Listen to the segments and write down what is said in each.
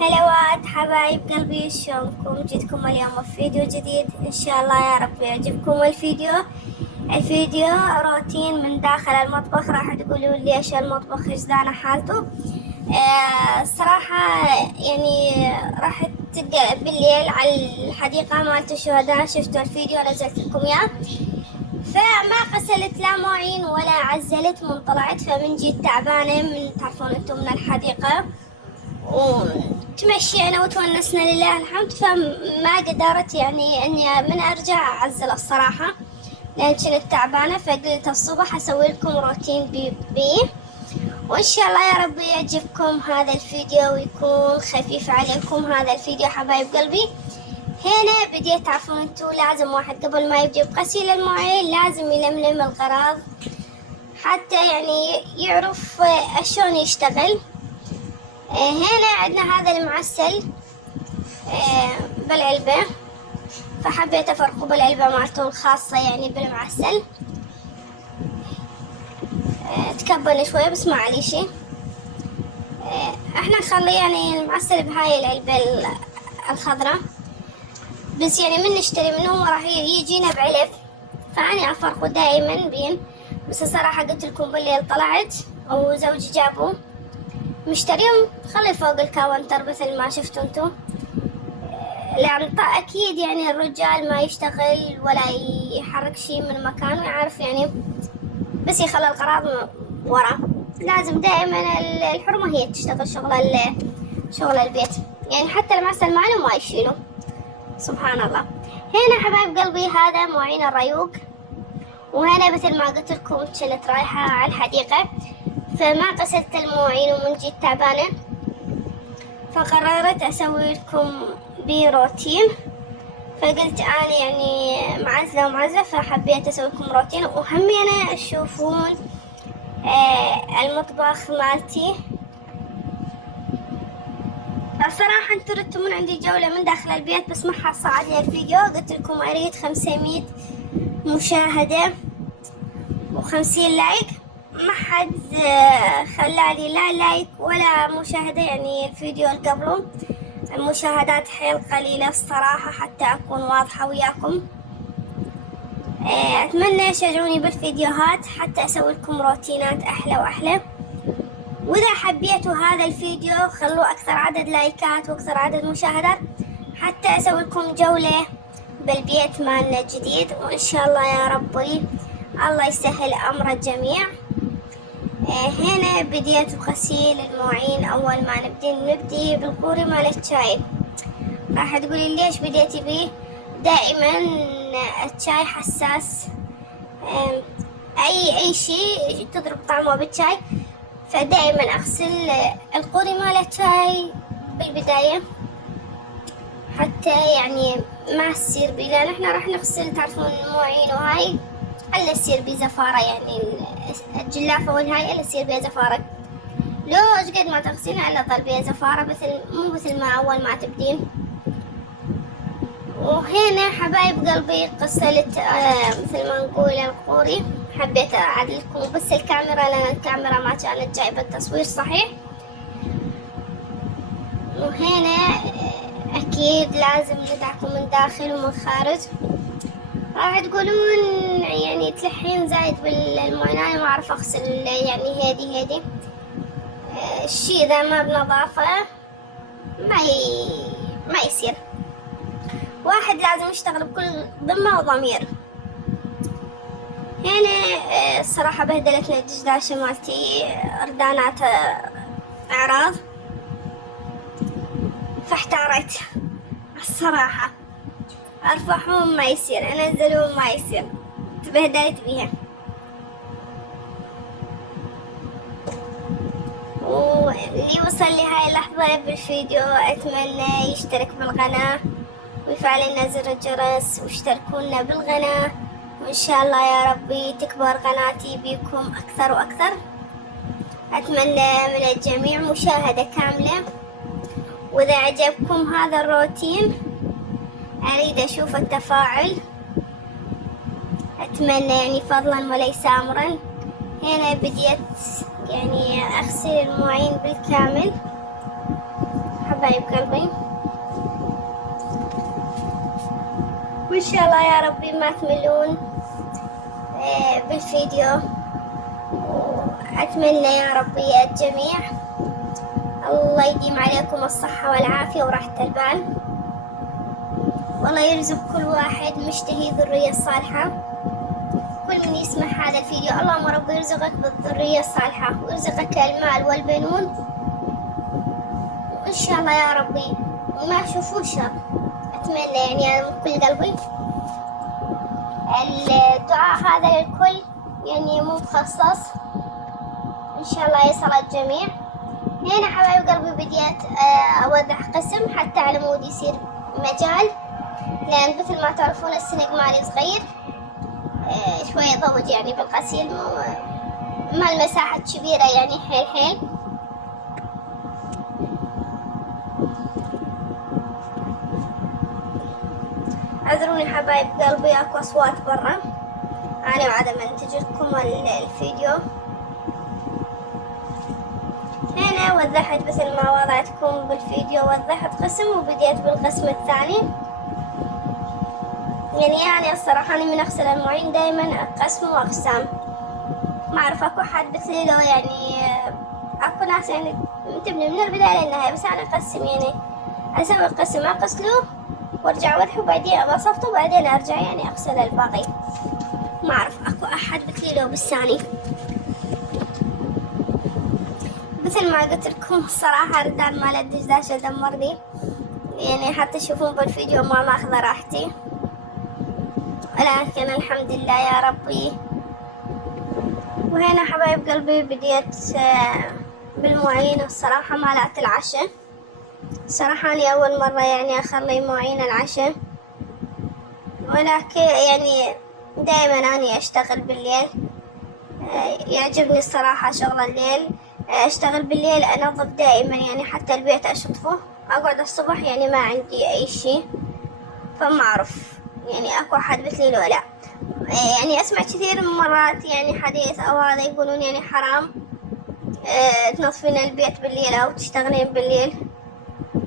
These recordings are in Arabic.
هلوات حبايب قلبي، شلونكم؟ جيتكم اليوم في فيديو جديد ان شاء الله يا رب يعجبكم الفيديو روتين من داخل المطبخ. راح تقولوا لي ايش المطبخ ايش دانا حالته. الصراحة يعني راح بالليل على الحديقة مالت الشهداء، شفتوا الفيديو نزلت لكم اياه. فما غسلت لا مواعين ولا عزلت من طلعت، فمن جيت تعبانة من تعرفون انتم من الحديقة وتمشينا وتونسنا لله الحمد، فما قدرت يعني اني من ارجع اعزل الصراحة لان كنت تعبانة. فقلت الصبح اسوي لكم روتين بي وان شاء الله يا رب يعجبكم هذا الفيديو ويكون خفيف عليكم هذا الفيديو حبايب قلبي. هنا بديت تعرفون انتو لازم واحد قبل ما يبدأ بغسيل المواعين لازم يلملم الغراض حتى يعني يعرف شلون يشتغل. هنا عندنا هذا المعسل بالعلبة، فحبيت افرقه بالعلبة مالته الخاصة يعني بالمعسل. تكبل شوي بس ما عليه شي. احنا نخلي يعني المعسل بهاي العلبة الخضراء، بس يعني من نشتري منه راح يجينا بعلب، فأنا أفرقه دائما بين. بس الصراحة قلت لكم بالليل طلعت وزوجي جابه مشتريهم خلي فوق الكاونتر مثل ما شفتوا انتو، لأن أكيد يعني الرجال ما يشتغل ولا يحرك شي من مكانه، يعرف يعني بس يخلي الغراض ورا. لازم دائما الحرمة هي تشتغل شغل البيت، يعني حتى المعسل معنا ما يشيله سبحان الله. هنا حبايب قلبي هذا مواعين الريوق، وهنا مثل ما قلت لكم كنت رايحة على الحديقة فما غسلت المواعين ومن جيت تعبانة، فقررت أسوي لكم بروتين. فقلت أنا يعني معزلة فحبيت أسوي لكم روتين وهمينا تشوفون المطبخ مالتي. الصراحة انتو ردتوا من عندي جولة من داخل البيت بس ما حصل علي الفيديو. قلت لكم اريد 500 مشاهدة و50 لايك، ما حد خلالي لا لايك ولا مشاهدة. يعني الفيديو اللي قبله المشاهدات حيل قليلة الصراحة حتى اكون واضحة وياكم. اتمنى شجعوني بالفيديوهات حتى اسوي لكم روتينات احلى واحلى. واذا حبيتوا هذا الفيديو خلوا اكثر عدد لايكات واكثر عدد مشاهدات حتى اسوي لكم جولة بالبيت مالنا الجديد، وان شاء الله يا ربي الله يسهل امر الجميع. هنا بديت بغسيل المواعين. اول ما نبدي بالقوري مال الشاي. راح تقولي ليش بديتي بيه؟ دائما الشاي حساس، اي شيء تضرب طعمه بالشاي، فدائما اغسل القوري مال الشاي بالبداية حتى يعني ما تصير بي، لان احنا راح نغسل تعرفون المواعين وهاي الا تصير بي زفارة، يعني الجلافة والهاي الا تصير بيها زفارة. لو ايش قد ما تغسلها الا تظل بيها زفارة مو مثل ما اول ما تبدين. وهنا حبايب قلبي غسلت مثل ما نقول القوري. حبيت اعدل لكم بس الكاميرا لان الكاميرا ما كانت جايبة التصوير صحيح. وهنا اكيد لازم ندعكم من داخل ومن خارج. راح تقولون يعني تلحين زايد بالمعينة، ما اعرف اغسل يعني هيدي الشي اذا ما بنظافة ما يصير. واحد لازم يشتغل بكل ذمة وضمير. هنا الصراحة بهدلتنا الدشداشة مالتي ردانات اعراض، فاحتاريت الصراحة ارفعهم ما يصير انزلهم ما يصير، تبهدلت بيها. واللي وصل لهاي اللحظة بالفيديو اتمنى يشترك بالقناة ويفعل لنا زر الجرس واشتركونا بالقناة، وان شاء الله يا ربي تكبر قناتي بيكم اكثر واكثر. اتمنى من الجميع مشاهدة كاملة، واذا عجبكم هذا الروتين اريد اشوف التفاعل، اتمنى يعني فضلا وليس امرا. هنا بديت يعني اغسل المواعين بالكامل حبايب قلبي، وإن شاء الله يا ربي ما تملون بالفيديو. وأتمنى يا ربي الجميع الله يديم عليكم الصحة والعافية وراحة البال، والله يرزق كل واحد مشتهي ذرية صالحة. كل من يسمع هذا الفيديو اللهم ربي يرزقك بالذرية الصالحة ويرزقك المال والبنون إن شاء الله يا ربي، وما تشوفون شر. أتمنى يعني أنا من كل قلبي. الدعاء هذا للكل يعني مو مخصص، إن شاء الله يصل الجميع. هنا حبايب قلبي بديت أوضع قسم حتى على مود يصير مجال، لأن مثل ما تعرفون السنق مالي صغير شوية ضوج يعني بالغسيل، ما المساحة كبيرة يعني حيل. اعذروني حبايب قلبي اكو اصوات برا، انا وعدم انتج لكم الفيديو. هنا وضحت مثل ما وضعتكم بالفيديو، وضحت قسم وبديت بالقسم الثاني. يعني الصراحة أنا من أغسل المواعين دايما أقسم وأقسام، ما أعرف أكو حد مثلي لو يعني أكو ناس يعني تبني من البداية للنهاية، بس أنا أقسم يعني أسوي القسم أغسله وارجع أوضحه وبعدين أبسطه وبعدين أرجع يعني أغسل الباقي. ما أعرف أكو أحد مثلي لو بالثاني. مثل ما قلت لكم الصراحة ردان مال الدشداشة دمرني، يعني حتى تشوفون بالفيديو ما ماخذة راحتي، ولكن الحمد لله يا ربي. وهنا حبايب قلبي بديت بالمواعين الصراحة مالت العشاء. صراحة أنا أول مرة يعني أخلي مواعين العشاء، ولكن يعني دائما أنا أشتغل بالليل، يعجبني الصراحة شغل الليل. أشتغل بالليل أنظف دائما يعني حتى البيت أشطفه. أقعد الصبح يعني ما عندي أي شيء، فما أعرف يعني أكو أحد مثلي لو لا. يعني أسمع كثير من مرات يعني حديث أو هذا يقولون يعني حرام تنظفين البيت بالليل أو تشتغلين بالليل،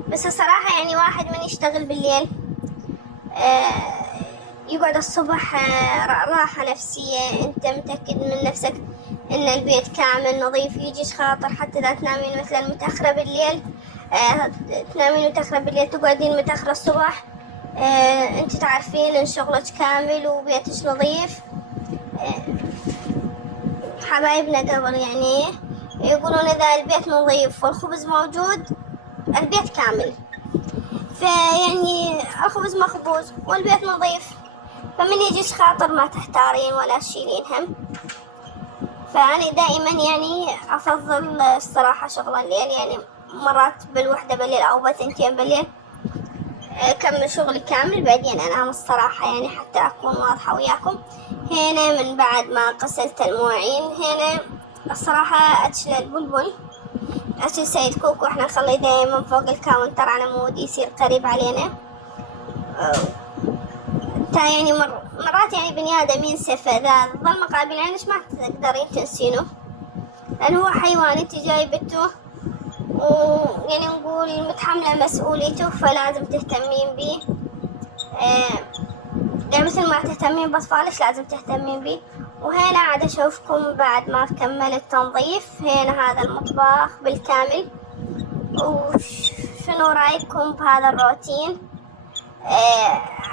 بس الصراحة يعني واحد من يشتغل بالليل يقعد الصبح راحة نفسية، أنت متأكد من نفسك إن البيت كامل نظيف، يجيش خاطر حتى إذا تنامين مثلا متأخرة بالليل، تنامين متأخرة بالليل تقعدين متأخرة الصبح، أنت تعرفين إن شغلك كامل وبيتش نظيف. حبايبنا قبل يعني يقولون إذا البيت نظيف والخبز موجود البيت كامل، فيعني الخبز مخبوز والبيت نظيف، فمن يجيش خاطر ما تحتارين ولا تشيلين هم. فأنا دائما يعني أفضل الصراحة شغل الليل، يعني مرات بالوحدة بالليل أو بثنتين بالليل أكمل شغلي كامل بعدين أنام الصراحة، يعني حتى أكون واضحة وياكم. هنا من بعد ما غسلت المواعين هنا الصراحة أشيل البلبل، أشيل سيد كوكو، إحنا نخليه دايما فوق الكاونتر على مود يصير قريب علينا. يعني مرات يعني بني آدم ينسى، فإذا ظل مقابل عينش ما تقدرين تنسينه، لأن هو حيوان انت جايبته ويعني نقول متحملة مسؤوليته، فلازم تهتمين بيه. يعني مثل ما تهتمين بأطفالك لازم تهتمين بيه. وهنا عاد أشوفكم بعد ما كملت التنظيف. هنا هذا المطبخ بالكامل، وشنو رأيكم بهذا الروتين؟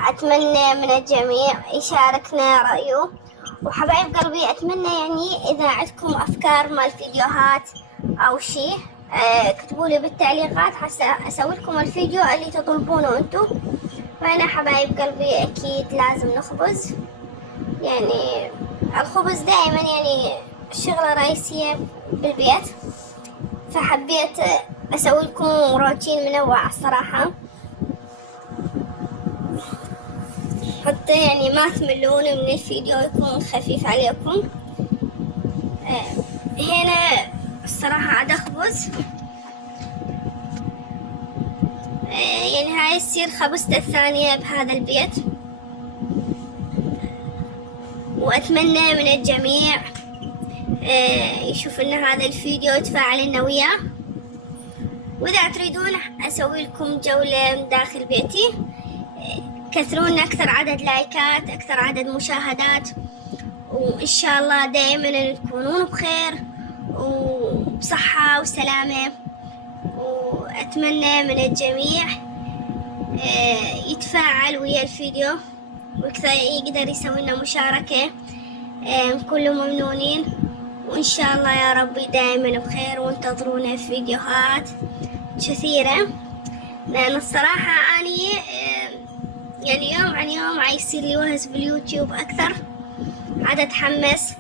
أتمنى من الجميع يشاركنا رأيه. وحبايب قلبي أتمنى يعني إذا عندكم أفكار مال فيديوهات أو شيء اكتبوا لي بالتعليقات حتى أسوي لكم الفيديو اللي تطلبونه أنتم. وأنا حبايب قلبي أكيد لازم نخبز، يعني الخبز دائما يعني شغلة رئيسية بالبيت، فحبيت أسوي لكم روتين منوع الصراحة حتى يعني ما تملون من الفيديو، يكون خفيف عليكم. هنا الصراحة عاد أخبز، يعني هاي تصير خبزتي الثانية بهذا البيت. وأتمنى من الجميع يشوف لنا هذا الفيديو يتفاعل لنا وياه، وإذا تريدون أسوي لكم جولة داخل بيتي، كثرون أكثر عدد لايكات، أكثر عدد مشاهدات، وإن شاء الله دائما تكونون بخير وبصحة وسلامة. وأتمنى من الجميع يتفاعل ويا الفيديو يقدر يسوي لنا مشاركة. كلهم ممنونين، وإن شاء الله يا ربي دائما بخير، وانتظرونا في فيديوهات كثيرة. لأن الصراحة أني يعني يوم عن يوم يصير لي وهس باليوتيوب أكثر، عاد أتحمس.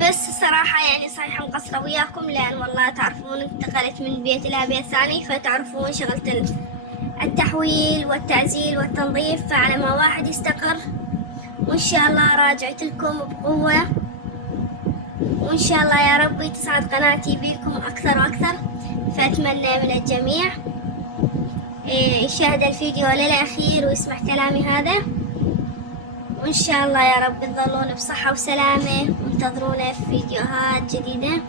بس صراحة يعني صحيح مقصرة وياكم، لأن والله تعرفون انتقلت من بيت إلى بيت ثاني، فتعرفون شغلة التحويل والتعزيل والتنظيف، فعلى ما واحد يستقر. وإن شاء الله راجعت لكم بقوة، وإن شاء الله يا ربي تسعد قناتي بيكم أكثر وأكثر. فأتمنى من الجميع يشاهد الفيديو للأخير ويسمع كلامي هذا، وإن شاء الله يا رب تظلون بصحة وسلامة، وانتظرونا في فيديوهات جديدة.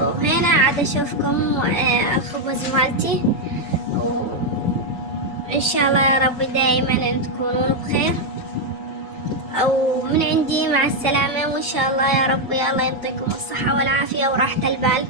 وهنا عاد أشوفكم الخبز مالتي، وإن شاء الله يا رب دائما تكونون بخير. أو من عندي مع السلامة، وإن شاء الله يا رب الله يعطيكم الصحة والعافية وراحة البال.